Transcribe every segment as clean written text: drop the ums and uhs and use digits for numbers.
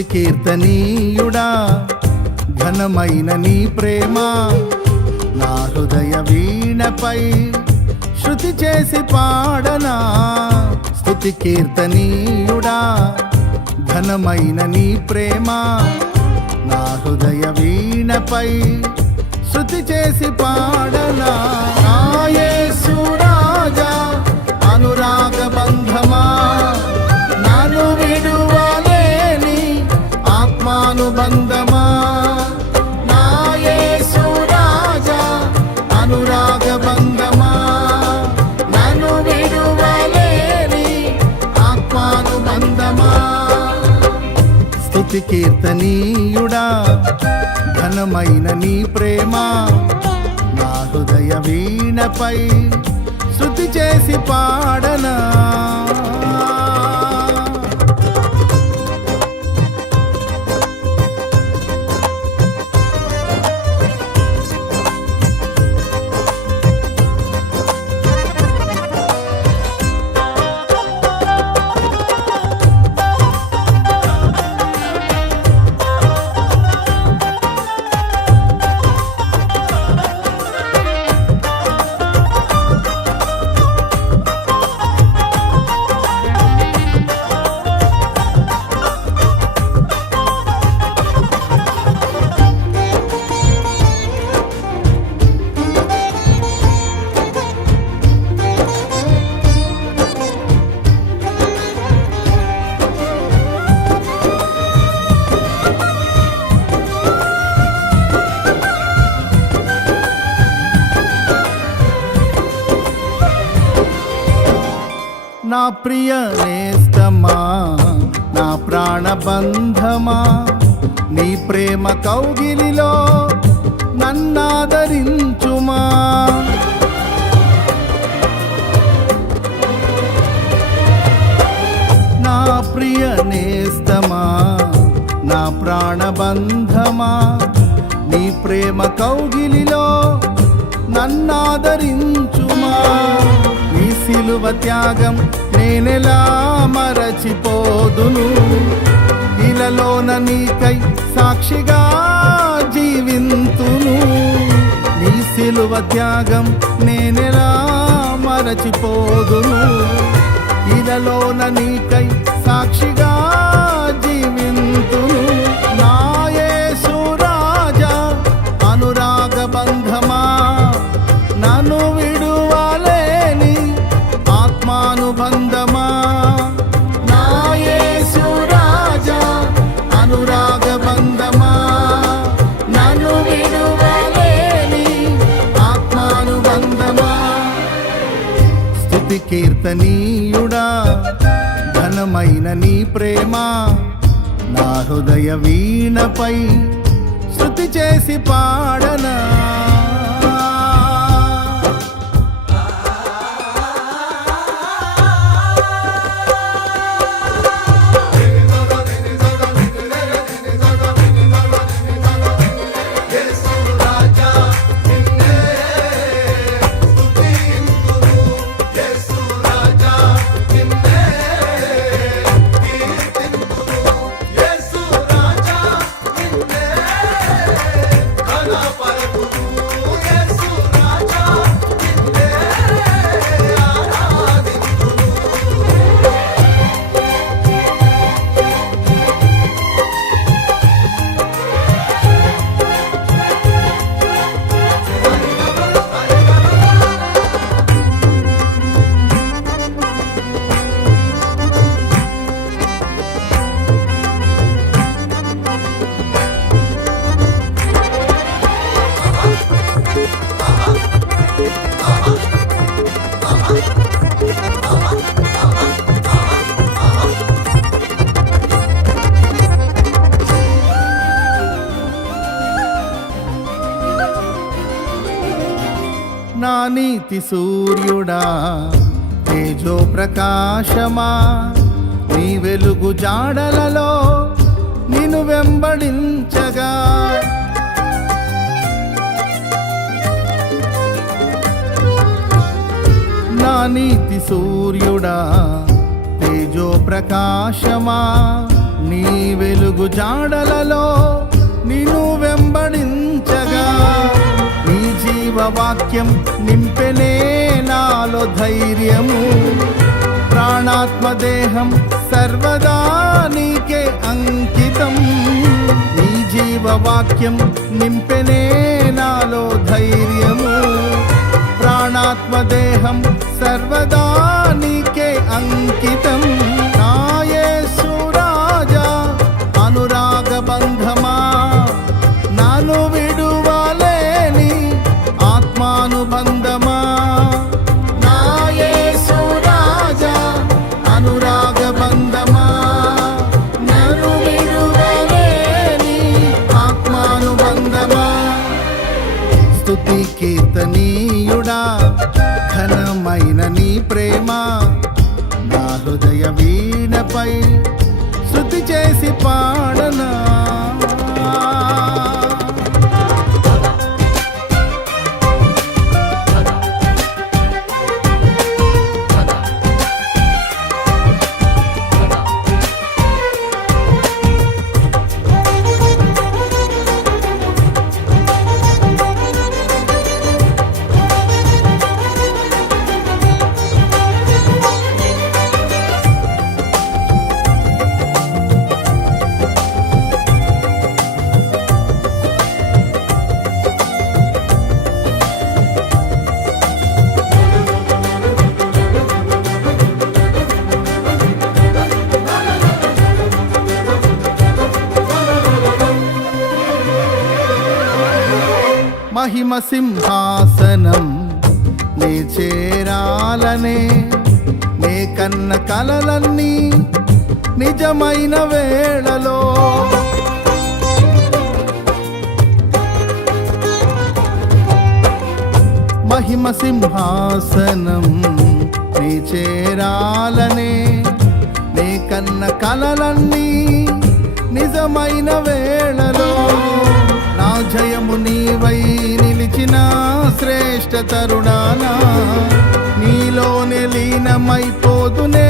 స్తుతి కీర్తనీయుడా ఘనమైన నీ ప్రేమ నా హృదయ వీణపై శృతి చేసి పాడనా. స్తుతి కీర్తనీయుడా ఘనమైన నీ ప్రేమ నా హృదయ వీణపై శృతి చేసి పాడనా. నా యేసు రాజా అనురాగ బంధమా నన్ను విడువలేని ఆత్మానుబంధమా. నా యేసు రాజా అనురాగ బంధమా నన్ను విడువలేని ఆత్మానుబంధమా. స్తుతి కీర్తనీయుడా ఘనమైన నీ ప్రేమ నా హృదయ వీణపై శృతి చేసి పాడనా. నా ప్రియ నేస్తమా నా ప్రాణబంధమా నీ ప్రేమ కౌగిలిలో నన్నాదరించుమా. నా ప్రియ నేస్తమా నా ప్రాణబంధమా నీ ప్రేమ కౌగిలిలో నన్నాదరించుమా. నీ సిలువ త్యాగం నేనెలా మరచిపోదును, ఇలలోన నీకై సాక్షిగా జీవింతును. నీ సిలువ త్యాగం నేనెలా మరచిపోదును, ఇలలోన నీకై సాక్షిగా జీవింతును. నా యేసు రాజా అనురాగ బంధమా నన్ను విడువలేని ఆత్మానుబంధమా. నా యేసు రాజా అనురాగ బంధమా నన్ను విడువలేని ఆత్మానుబంధమా. స్తుతి కీర్తనీయుడా ఘనమైన నీ ప్రేమ నా హృదయ వీణపై శృతి చేసి పాడనా. నా నీతి సూర్యుడా తేజో ప్రకాశమా నీ వెలుగు జాడలలో నిన్ను వెంబడించగా. నా నీతి సూర్యుడా తేజో ప్రకాశమా నీ వెలుగు జాడలలో నిన్ను వెంబడించగా నీ జీవవాక్యం నింపెనే నాలో ధైర్యము. ప్రాణాత్మ దేహం సర్వదా నీకే అంకితం. నీ జీవవాక్యం నింపెనే నాలో ధైర్యము. ప్రాణాత్మ దేహం సర్వదా నీకే అంకితం. నా యేసు రాజా అనురాగ బంధమా, నన్ను విడువలేని ఆత్మానుబంధమా. నా యేసు రాజా అనురాగ బంధమా, నన్ను విడువలేని ఆత్మానుబంధమా. స్తుతి కీర్తనీయుడా ఘనమైన నీ ప్రేమ నా హృదయ వీణపై శృతి చేసి పాడనా. మహిమ సింహాసనం నే చేరాలనే నే కన్న కలలన్నీ నిజమైన వేళలో. మహిమ సింహాసనం నే చేరాలనే నే కన్న కలలన్నీ నిజమైన వేళలో. నా జయము నీవై నిలిచిన శ్రేష్ఠ తరుణానా, నీలోనే లీనమైపోదునే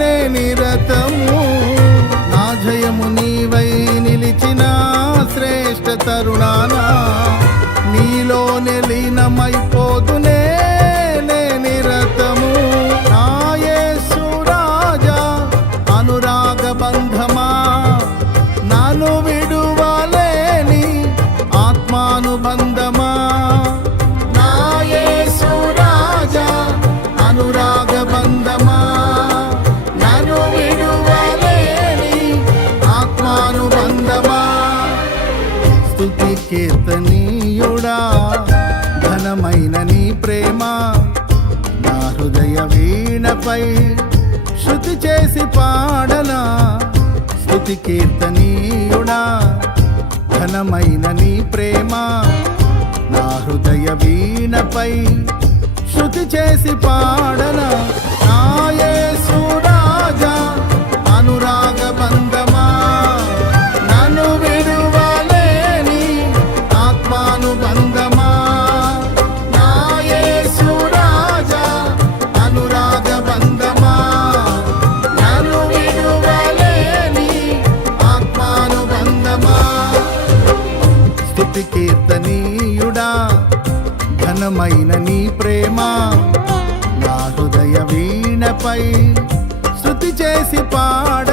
నే నిరతము. నా జయము నీవై నిలిచిన శ్రేష్ఠ తరుణానా, నీలోనే లీనమైపోదునే నే నిరతము. నా యేసు రాజా అనురాగ బంధమా, నన్ను విడువలేని ఆత్మానుబంధమా. నా యేసు రాజా అనురాగ బంధమా, నన్ను విడువలేని ఆత్మానుబంధమా. స్తుతి కీర్తనీయుడా ఘనమైన నీ ప్రేమ నా హృదయ వీణపై శృతి చేసి పాడనా. స్తుతి కీర్తనీయుడా ఘనమైన నీ ప్రేమ నా హృదయ వీణపై శృతి చేసి పాడనా. నా యేసు రాజా అనురాగ బంధమా, నన్ను విడువలేని ఆత్మానుబంధమా. నా యేసు రాజా అనురాగ బంధమా, నన్ను విడువలేని ఆత్మానుబంధమా. స్తుతి కీర్తనీయుడా ఘనమైన నీ ప్రేమ నా హృదయ వీణపై శృతి చేసి పాడ